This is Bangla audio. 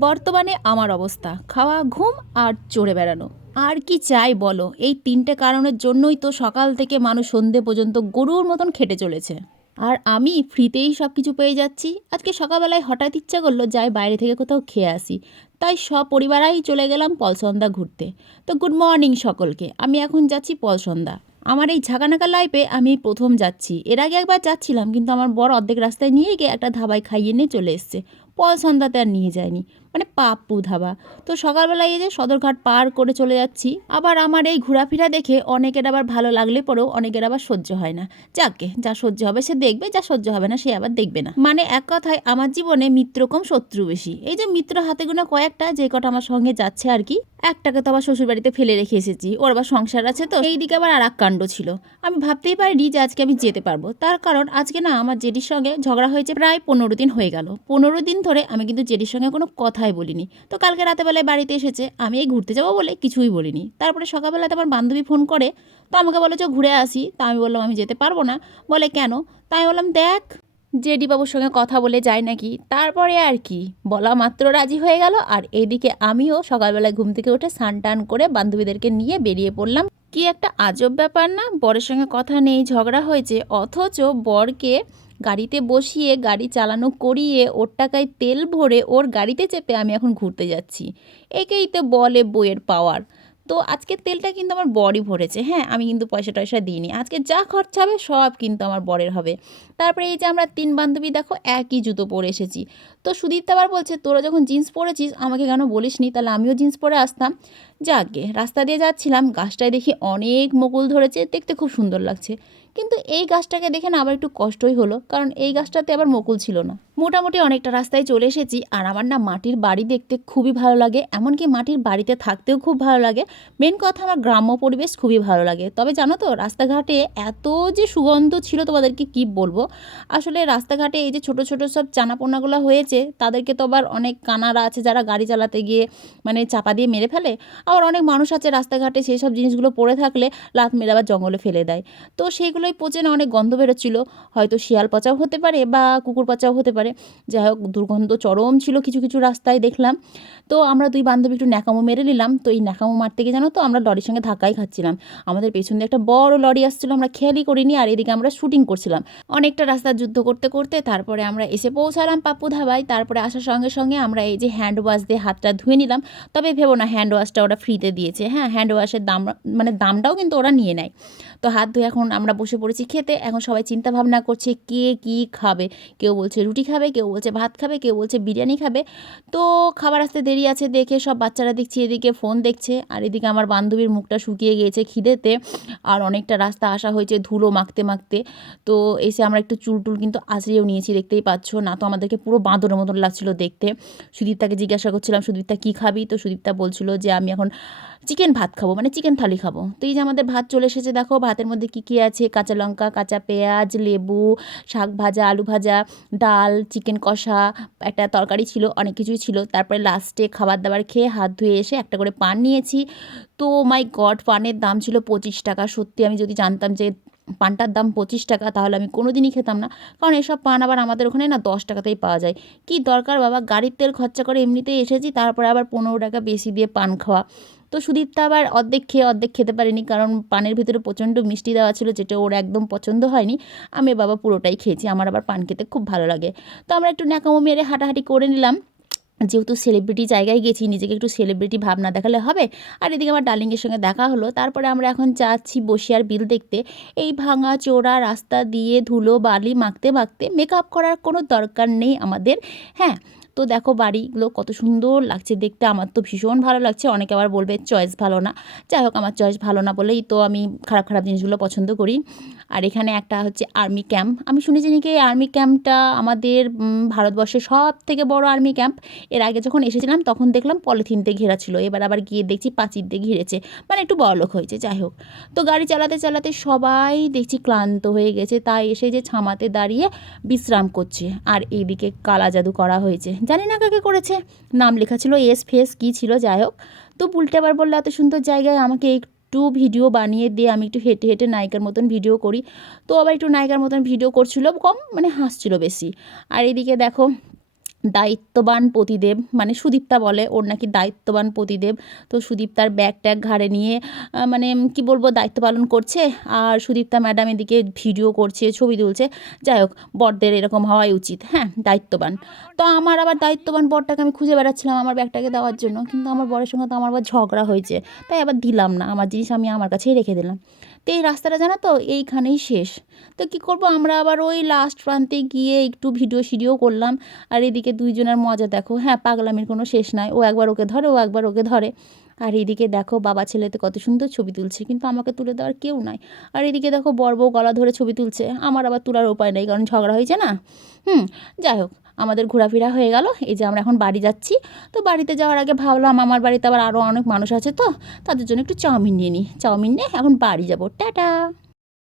বর্তমানে আমার অবস্থা। খাওয়া, ঘুম আর চড়ে বেড়ানো। আর কি চাই বলো? এই তিনটে কারণের জন্যই তো সকাল থেকে মানুষ সন্ধে পর্যন্ত গরুর মতন খেটে চলেছে। আর আমি ফ্রিতেই সব কিছু পেয়ে যাচ্ছি। আজকে সকালবেলায় হঠাৎ ইচ্ছা করল যাই বাইরে থেকে কোথাও খেয়ে আসি। তাই সব পরিবারাই চলে গেলাম পলসন্দা ঘুরতে। তো গুড মর্নিং সকলকে। আমি এখন যাচ্ছি পলসন্দা। আমার এই ঝাঁকানাকা লাইফে আমি প্রথম যাচ্ছি। এর আগে একবার যাচ্ছিলাম, কিন্তু আমার বড় অর্ধেক রাস্তায় নিয়ে গিয়ে একটা ধাবায় খাইয়ে নিয়ে চলে এসছে। পলসন্দাতে আর নিয়ে যায়নি। মানে পাপ্পু ধাবা তো সকালবেলায় এই যে সদরঘাট পার করে চলে যাচ্ছি, আবার আমার এই ঘোরাফেরা দেখে অনেকের আবার ভালো লাগলে পরেও অনেকের আবার সহ্য হয় না। যাকে যা সহ্য হবে সে দেখবে, যা সহ্য হবে না সে আবার দেখবে না। মানে এক কথায় আমার জীবনে মিত্র কম শত্রু বেশি। এই যে মিত্র হাতে গোনা কয়েকটা, যে কটা আমার সঙ্গে যাচ্ছে আর কি, একটাকে তো আবার শ্বশুর বাড়িতে ফেলে রেখে এসেছি। ওর আবার সংসার আছে তো এই দিকে আবার আর এক কাণ্ড ছিল। আমি ভাবতেই পারিনি যে আজকে আমি যেতে পারব। তার কারণ আজকে না আমার জেডির সঙ্গে ঝগড়া হয়েছে প্রায় পনেরো দিন হয়ে গেল। পনেরো দিন ধরে আমি কিন্তু জেডির সঙ্গে কোনো কথাই বলিনি। তো কালকে রাতেবেলায় বাড়িতে এসেছে, আমি এই ঘুরতে যাব বলে কিছুই বলিনি। তারপরে সকালবেলাতে আমার বান্ধবী ফোন করে, তো আমাকে বলে যে, ঘুরে আসি। তা আমি বললাম, আমি যেতে পারব না। বলে, কেন? তাই আমি বললাম, দেখ জেডি বাবুর সঙ্গে কথা বলে যায় নাকি। তারপরে আর কি, বলা মাত্র রাজি হয়ে গেল। আর এদিকে আমিও সকালবেলায় ঘুম থেকে উঠে স্নান টান করে বান্ধবীদেরকে নিয়ে বেরিয়ে পড়লাম। কি একটা আজব ব্যাপার না, বরের সঙ্গে কথা নেই, ঝগড়া হয়েছে, অথচ বরকে গাড়িতে বসিয়ে গাড়ি চালানো করিয়ে ওর টাকায় তেল ভরে ওর গাড়িতে চেপে আমি এখন ঘুরতে যাচ্ছি। একেই তো বলে বইয়ের পাওয়ার। তো আজকে তেলটা কিন্তু আমার বরই ভরেছে। হ্যাঁ আমি কিন্তু পয়সা টয়সা দিইনি। আজকে যা খরচা হবে সব কিন্তু আমার বরের হবে। তারপরে এই যে আমরা তিন বান্ধবী, দেখো, একই জুতো পরে এসেছি। তো সুদীপ্ত আবার বলছে, তোরা যখন জিন্স পরেছিস, আমাকে কেন বলিসনি? তাহলে আমিও জিন্স পরে আসতাম। যাকে রাস্তা দিয়ে যাচ্ছিলাম। গাছটায় দেখি অনেক মুকুল ধরেছে। দেখতে খুব সুন্দর লাগছে। কিন্তু এই গাছটাকে দেখে না আবার একটু কষ্টই হলো, কারণ এই গাছটাতে আবার মকুল ছিল না। মোটামুটি অনেকটা রাস্তায় চলে এসেছি। আর আমার না মাটির বাড়ি দেখতে খুবই ভালো লাগে। এমনকি মাটির বাড়িতে থাকতেও খুব ভালো লাগে। মেন কথা আমার গ্রাম্য পরিবেশ খুবই ভালো লাগে। তবে জানো তো, রাস্তাঘাটে এত যে সুগন্ধ ছিল তোমাদেরকে কি বলব? আসলে রাস্তাঘাটে এই যে ছোট ছোট সব চানাপোনাগুলো হয়েছে, তাদেরকে তো আবার অনেক কানারা আছে যারা গাড়ি চালাতে গিয়ে মানে চাপা দিয়ে মেরে ফেলে। আবার অনেক মানুষ আছে রাস্তাঘাটে সেই সব জিনিসগুলো পড়ে থাকলে লাত মেরে আবার জঙ্গলে ফেলে দেয়। তো সেইগুলোই পচে না অনেক গন্ধ বেরোচ্ছিলো। হয়তো শিয়াল পচাও হতে পারে বা কুকুর পচাও হতে পারে। যাই হোক দুর্গন্ধ চরম ছিল কিছু কিছু রাস্তায় দেখলাম। তো আমরা দুই বান্ধবী একটু ন্যাকামো মেরে নিলাম। তো এই ন্যাকামো মারতে গিয়ে জানো তো, আমরা লরির সঙ্গে ধাক্কাই খাচ্ছিলাম। আমাদের পেছন দিয়ে একটা বড় লরি আসছিল, আমরা খেয়ালই করিনি, আর এদিকে আমরা শুটিং করছিলাম। অনেকটা রাস্তা যুদ্ধ করতে করতে তারপরে আমরা এসে পৌঁছালাম পাপ্পু ধাবায়। তারপরে আসার সঙ্গে সঙ্গে আমরা এই যে হ্যান্ড ওয়াশ দিয়ে হাতটা ধুয়ে নিলাম। তবে ভেবো না, হ্যান্ড ওয়াশটা ওরা ফ্রিতে দিয়েছে। হ্যাঁ হ্যান্ড ওয়াশের দাম মানে দামটাও কিন্তু ওরা নিয়ে নেয়। তো হাত ধুয়ে এখন আমরা বসে পড়েছি খেতে। এখন সবাই চিন্তা ভাবনা করছে, কে কি খাবে? কেউ বলছে রুটি খাবে, কেউ বলছে ভাত খাবে, কেউ বলছে বিরিয়ানি খাবে। তো খাবার আসতে দেরি আছে, দেখে সব বাচ্চারা দেখছি, এদিকে ফোন দেখছে, আর এদিকে আমার বান্ধবীর মুখটা শুকিয়ে গিয়েছে খিদেতে, আর অনেকটা রাস্তা আসা হয়েছে ধুলো মাখতে মাখতে। তো এসে আমরা একটু চুল টুল কিন্তু আঁচড়িয়েও নিয়েছি, দেখতেই পাচ্ছ। না তো আমাদেরকে পুরো বাঁদরের মতন লাগছিল দেখতে। সুদীপ্তাকে জিজ্ঞাসা করছিলাম, সুদীপ্তা কী খাবি? তো সুদীপ্তা বলছিল যে আমি এখন চিকেন ভাত খাব মানে চিকেন থালি খাব। তো এই যে আমাদের ভাত চলে এসেছে, দেখো ভাতের মধ্যে কী কী আছে? কাঁচা লঙ্কা, কাঁচা পেঁয়াজ, লেবু, শাক ভাজা, আলু ভাজা, ডাল চিকেন কষা, একটা তরকারি ছিল, অনেক কিছুই ছিল। তারপরে লাস্টে খাবার দাবার খেয়ে হাত ধুয়ে এসে একটা করে পান নিয়েছি। তো মাই গড পানের দাম ছিল পঁচিশ টাকা। সত্যি আমি যদি জানতাম যে পানটার দাম পঁচিশ টাকা, তাহলে আমি কোনো দিনই খেতাম না। কারণ এসব পান আবার আমাদের ওখানে না দশ টাকাতেই পাওয়া যায়। কি দরকার বাবা, গাড়ির তেল খরচা করে এমনিতেই এসেছি, তারপরে আবার পনেরো টাকা বেশি দিয়ে পান খাওয়া। তো সুদীপ্তা আবার অর্ধেক খেয়ে অর্ধেক খেতে পারিনি কারণ পানের ভিতরে প্রচণ্ড মিষ্টি দেওয়া ছিল যেটা ওর একদম পছন্দ হয়নি। আমি বাবা পুরোটাই খেয়েছি, আমার আবার পান খেতে খুব ভালো লাগে। তো আমরা একটু ন্যাকামো মেরে হাঁটাহাঁটি করে নিলাম। যেহেতু সেলিব্রিটি জায়গায় গেছি, নিজেকে একটু সেলিব্রিটি ভাবনা দেখালে হবে। আর এদিকে আমার ডার্লিংয়ের সঙ্গে দেখা হলো। তারপরে আমরা এখন যাচ্ছি বসিয়ার বিল দেখতে। এই ভাঙা চোরা রাস্তা দিয়ে ধুলো বালি মাখতে মাখতে মেকআপ করার কোনো দরকার নেই আমাদের। হ্যাঁ তো দেখো বাড়িগুলো কত সুন্দর লাগছে দেখতে। আমার তো ভীষণ ভালো লাগছে। অনেকে আবার বলবে, চয়েস ভালো না। যাই হোক, আমার চয়েস ভালো না বলেই তো আমি খারাপ খারাপ জিনিসগুলো পছন্দ করি। আর এখানে একটা হচ্ছে আর্মি ক্যাম্প। আমি শুনেছি নাকি এই আর্মি ক্যাম্পটা আমাদের ভারতবর্ষের সব থেকে বড় আর্মি ক্যাম্প। এর আগে যখন এসেছিলাম তখন দেখলাম পলিথিন দিয়ে ঘেরা ছিল। এবার আবার গিয়ে দেখছি পাঁচির দিয়ে ঘিরেছে। মানে একটু বড়লোক হয়েছে, যাই হোক। তো গাড়ি চালাতে চালাতে সবাই দেখছি ক্লান্ত হয়ে গেছে। তাই এসে যে ছামাতে দাঁড়িয়ে বিশ্রাম করছে। আর এইদিকে কালা জাদু করা হয়েছে। জানি না কাকে করেছে। নাম লেখা ছিল এস ফেস, কী ছিল, যাই হোক। তো উল্টে আবার বলল, এত সুন্দর জায়গায় আমাকে একটু ভিডিও বানিয়ে দিয়ে আমি একটু হেঁটে হেঁটে নায়িকার মতন ভিডিও করি। তো আবার একটু নায়িকার মতন ভিডিও করছিল, কম মানে হাসছিল বেশি। আর এদিকে দেখো দায়িত্ববান পতিদেব মানে সুদীপ্তা বলে, ওর নাকি দায়িত্ববান পতিদেব। তো সুদীপ্তার ব্যাগ ট্যাগ ঘাড়ে নিয়ে মানে কি বলব, দায়িত্ব পালন করছে। আর সুদীপ্তা ম্যাডাম এদিকে ভিডিও করছে, ছবি তুলছে। যাই হোক, বরদের এরকম হওয়াই উচিত। হ্যাঁ দায়িত্ববান। তো আমার আবার দায়িত্ববান বরটাকে আমি খুঁজে বেড়াচ্ছিলাম আমার ব্যাগটাকে দেওয়ার জন্য। কিন্তু আমার বরের সঙ্গে তো আমার আবার ঝগড়া হয়েছে। তাই আবার দিলাম না। আমার জিনিস আমি আমার কাছেই রেখে দিলাম। তো এই রাস্তাটা জানো তো, এইখানেই শেষ। তো কী করব, আমরা আবার ওই লাস্ট প্রান্তে গিয়ে একটু ভিডিও সিডিও করলাম। আর এদিকে দুইজনের মজা দেখো। হ্যাঁ পাগলামির কোনো শেষ নাই। ও একবার ওকে ধরে, ও একবার ওকে ধরে। আর এদিকে দেখো বাবা ছেলেতে কত সুন্দর ছবি তুলছে। কিন্তু আমাকে তুলে দেওয়ার কেউ নাই। আর এদিকে দেখো বর বউ গলা ধরে ছবি তুলছে। আমার আবার তোলার উপায় নেই, কারণ ঝগড়া হয়েছে না। হুম, যাই হোক, আমাদের ঘোরাফেরা হয়ে গেল। এই যে আমরা এখন বাড়ি যাচ্ছি। তো বাড়িতে যাওয়ার আগে ভাবলাম আমার বাড়িতে আবার আরও অনেক মানুষ আছে তো, তাদের জন্য একটু চাউমিন নিয়ে নিই। চাউমিন নিয়ে এখন বাড়ি যাব। টাটা!